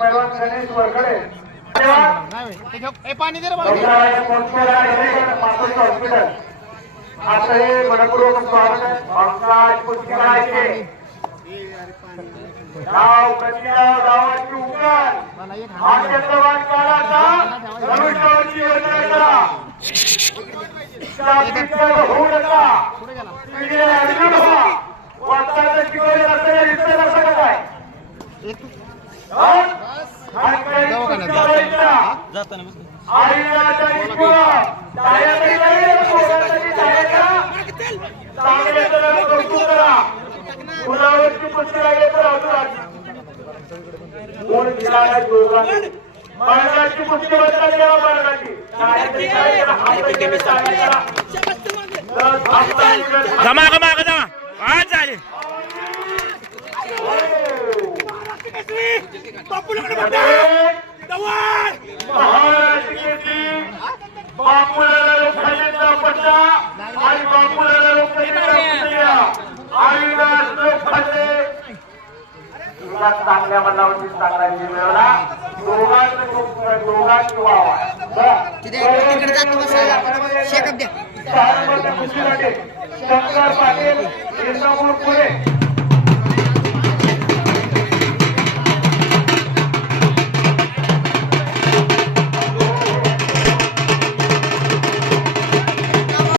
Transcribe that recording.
पैलवान गणेश वरकडे पाणी दे हॉस्पिटल आता हे मनपूर्वक स्वागत आहे पंकज पुष्कराचे गाव प्रतिगाव गावाची उकल हा चंद्रवान काळाचा भविष्यावरची योजना करा होऊ नका पिढीला अडचण व्हा वाचताना शिकवले असताना दिसत असं काय मुलावरची पुस्तकाची पुस्तक जमा जमा जमा आज झाले चांगल्या मनावरती चांगला मिळवला दोघांची व्हावा शंकर पाटील इंद्रपूर पुणे